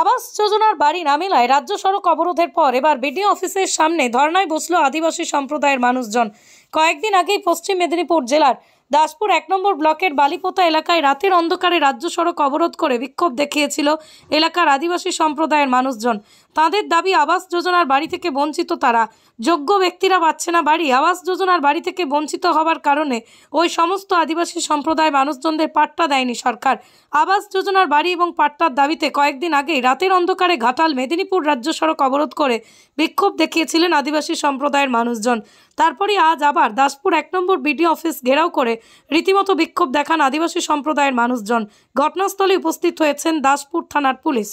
আবাস যোজনার বাড়ি না মেলায় রাজ্য সড়ক অবরোধের পর এবার বিডিও অফিসের সামনে ধর্নায় বসল আদিবাসী সম্প্রদায়ের মানুষজন। কয়েকদিন আগেই পশ্চিম মেদিনীপুর জেলার দাসপুর ১ নম্বর ব্লকের বালিপোতা এলাকায় রাতের অন্ধকারে রাজ্য সড়ক অবরোধ করে বিক্ষোভ দেখিয়েছিল এলাকার আদিবাসী সম্প্রদায়ের মানুষজন। তাদের দাবি আবাস যোজনার বাড়ি থেকে বঞ্চিত তারা, যোগ্য ব্যক্তিরা পাচ্ছে না বাড়ি। আবাস যোজনার বাড়ি থেকে বঞ্চিত হওয়ার কারণে ওই সমস্ত আদিবাসী সম্প্রদায় মানুষজনদের পাট্টা দেয়নি সরকার। আবাস যোজনার বাড়ি এবং পাট্টার দাবিতে কয়েকদিন আগেই রাতের অন্ধকারে ঘাটাল মেদিনীপুর রাজ্য সড়ক অবরোধ করে বিক্ষোভ দেখিয়েছিলেন আদিবাসী সম্প্রদায়ের মানুষজন। তারপরই আজ আবার দাসপুর ১ নম্বর বিডিও অফিস ঘেরাও করে রীতিমতো বিক্ষোভ দেখান আদিবাসী সম্প্রদায়ের মানুষজন। ঘটনাস্থলে উপস্থিত হয়েছেন দাসপুর থানার পুলিশ।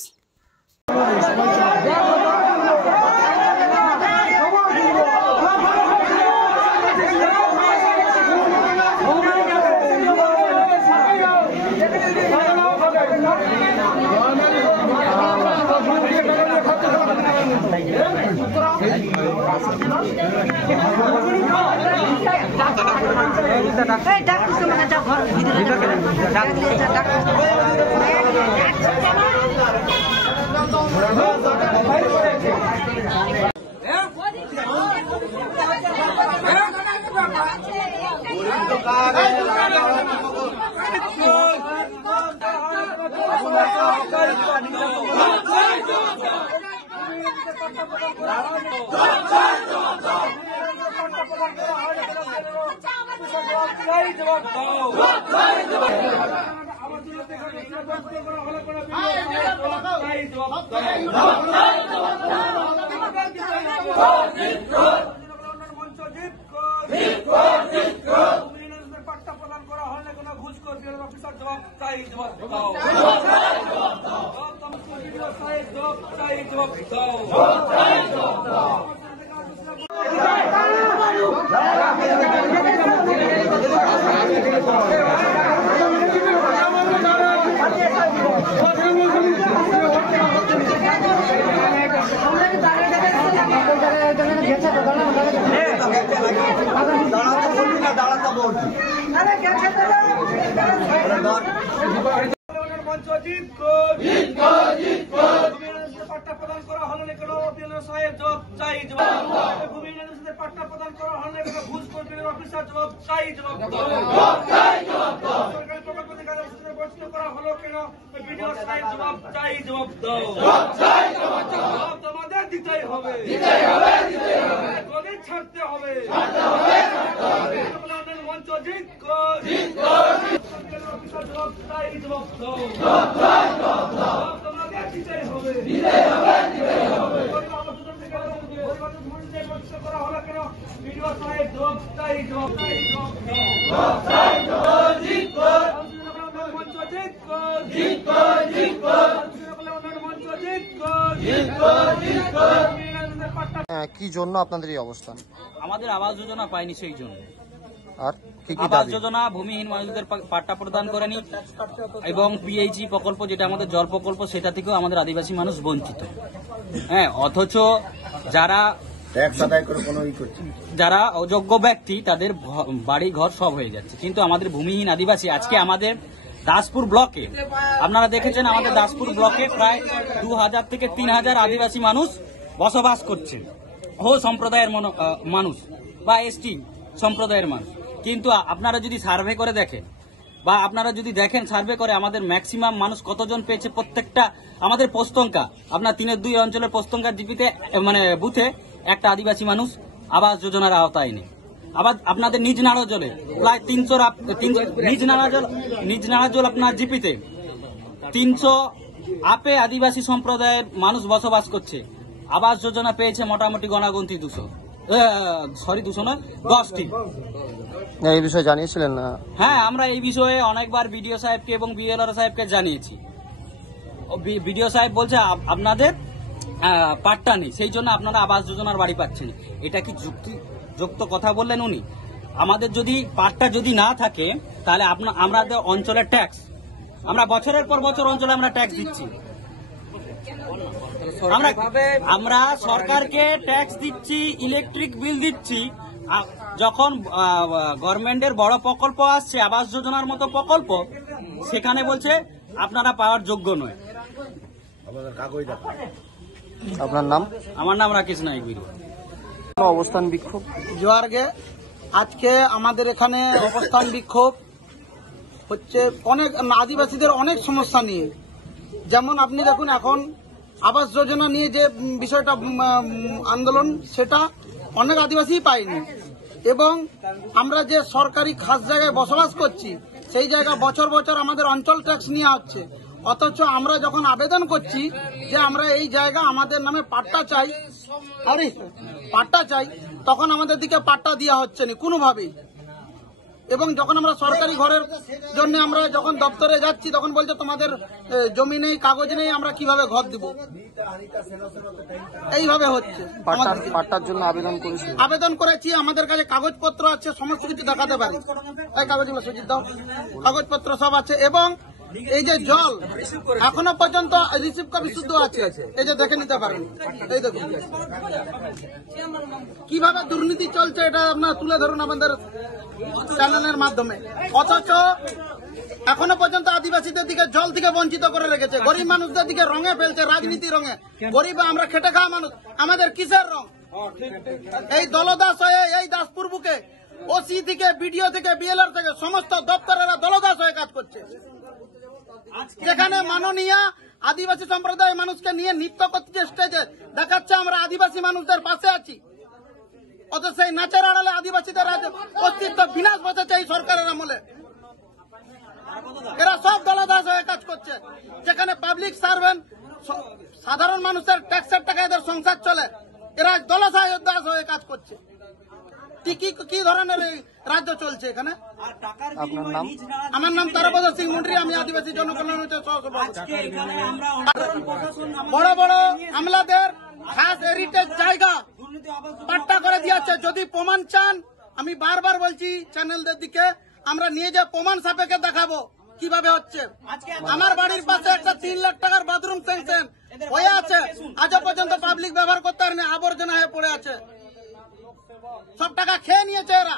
কি জন্য আপনাদের এই অবস্থান? আমাদের আবাস যোজনা পাইনি, সেই জন্য। আর কি কি আবাস দাবি? যোজনা ভূমিহীন মানুষদের পাট্টা প্রদান করেনি এবং পিএইচই প্রকল্প, যেটা আমাদের জল প্রকল্প, সেটা থেকেও আমাদের আদিবাসী মানুষ বঞ্চিত। হ্যাঁ, অথচ যারা অযোগ্য ব্যক্তি তাদের বাড়ি ঘর সব হয়ে যাচ্ছে, কিন্তু আমাদের ভূমিহীন আদিবাসী আজকে আমাদের দাসপুর ব্লকে আপনারা দেখেছেন, আমাদের দাসপুর ব্লকে প্রায় ২,০০০ থেকে ৩,০০০ আদিবাসী মানুষ বসবাস করছে, হো সম্প্রদায়ের মানুষ বা এসটি সম্প্রদায়ের মানুষ। কিন্তু আপনারা যদি সার্ভে করে দেখেন বা আপনারা যদি দেখেন সার্ভে করে আমাদের ম্যাক্সিমাম মানুষ কতজন পেয়েছে, প্রত্যেকটা আমাদের পোস্তঙ্কা, আপনার ৩-২ অঞ্চলের পোস্তঙ্কার জিপিতে মানে বুথে একটা আদিবাসী মানুষ আবাস যোজনার আওতায় নেই। আবার আপনাদের নিজ নাড়া জলে প্রায় ৩০০ নিজ নাড়া জল আপনার জিপিতে ৩০০ আপে আদিবাসী সম্প্রদায়ের মানুষ বসবাস করছে। আবাস যোজনা পেয়েছে মোটামুটি গণাগন্তি 200 নয় 10টি। এই বিষয়ে জানিয়েছিলেন না? হ্যাঁ, আমরা এই বিষয়ে অনেকবার বিডিও সাহেবকে এবং বিএলআর সাহেবকে জানিয়েছি। বিডিও সাহেব বলছে আপনাদের পাট্টা নেই, সেই জন্য আপনারা আবাস যোজনার বাড়ি পাচ্ছেন। এটা কি যুক্ত কথা বললেন উনি? আমাদের যদি পাট্টা যদি না থাকে তাহলে আমাদের অঞ্চলের ট্যাক্স, আমরা বছরের পর বছর অঞ্চলে আমরা ট্যাক্স দিচ্ছি, আমরা সরকারকে ট্যাক্স দিচ্ছি, ইলেকট্রিক বিল দিচ্ছি। যখন গভর্নমেন্টের বড় প্রকল্প আসছে আবাস যোজনার মতো প্রকল্প, সেখানে বলছে আপনারা পাওয়ার যোগ্য নয়। আপনার নাম? আমার নাম রাকেশ নাইক বিরু। অবস্থান বিক্ষোভ। জোয়ারগে আজকে আমাদের এখানে অবস্থান বিক্ষোভ হচ্ছে অনেক আদিবাসীদের অনেক সমস্যা নিয়ে। যেমন আপনি দেখুন, এখন আবাস যোজনা নিয়ে যে বিষয়টা আন্দোলন, সেটা অনেক আদিবাসী পায়নি। এবং আমরা যে সরকারি খাস জায়গায় বসবাস করছি, সেই জায়গা বছর বছর আমাদের অঞ্চল ট্যাক্স নেওয়া হচ্ছে। অথচ আমরা যখন আবেদন করছি যে আমরা এই জায়গা আমাদের নামে পাট্টা চাই, তখন আমাদের দিকে পাট্টা দেওয়া হচ্ছে না কোনোভাবেই। এবং যখন আমরা সরকারি ঘরের জন্য আমরা যখন দপ্তরে যাচ্ছি, তখন বলছে তোমাদের জমি নেই, কাগজ নেই, আমরা কিভাবে ঘর দিব। এইভাবে হচ্ছে। পাট্টার জন্য আবেদন করেছি, আমাদের কাছে কাগজপত্র আছে, সমস্ত কিছু দেখাতে পারি। এই কাগজগুলো সুজিত দাও, কাগজপত্র সব আছে। এবং এই যে জল এখনো পর্যন্ত রিসিভ কপি শুদ্ধ আছে, এই যে দেখে নিতে পারেন। এই দেখুন কিভাবে দুর্নীতি চলছে, এটা আপনারা তুলে ধরুন আমাদের চ্যানেলের মাধ্যমে। অথচ এখনো পর্যন্ত আদিবাসীদের দিকে জল থেকে বঞ্চিত করে রেখেছে, গরিব মানুষদের দিকে রঙে ফেলছে, রাজনীতি রঙে। গরিব আমরা খেটে খাওয়া মানুষ, আমাদের কিসের রং? এই দলদাস হয়ে এই দাসপুর বুকে ওসি থেকে বিডিও থেকে বিএলআর থেকে সমস্ত দপ্তরেরা দলদাস হয়ে কাজ করছে। যেখানে মাননীয় আদিবাসী সম্প্রদায়ের মানুষকে নিয়ে নৃত্য করছে, স্টেজে দেখাচ্ছে আমরা আদিবাসী মানুষদের পাশে আছি। অথচ সেই নাচের আড়ালে আদিবাসীদের অস্তিত্ব বিনাশ বসেছে এই সরকারের আমলে। এরা সব দলদাস হয়ে কাজ করছে। যেখানে পাবলিক সার্ভেন্ট, সাধারণ মানুষের ট্যাক্সের টাকা এদের সংসার চলে, এরা দলদাস হয়ে কাজ করছে। কি ধরনের রাজ্য চলছে এখানে? আপনার নাম? আমার নাম তারাপদ সিং মুন্ডি, আমি আদিবাসী জনকল্যাণ সহসভাপতি। বড় বড় আমলাদের খাস হেরিটেজ জায়গা পাট্টা করে দিয়েছে। যদি প্রমাণ চান, আমি বারবার বলছি চ্যানেলদের দিকে, আমরা নিয়ে যে প্রমাণ সাপেক্ষে দেখাবো কিভাবে হচ্ছে। আমার বাড়ির পাশে একটা 3 লাখ টাকার বাথরুম স্যাংশন হয়ে আছে, আজও পর্যন্ত পাবলিক ব্যবহার করতে পারেনি, আবর্জনা হয়ে পড়ে আছে। সব টাকা খেয়ে নিয়েছে এরা।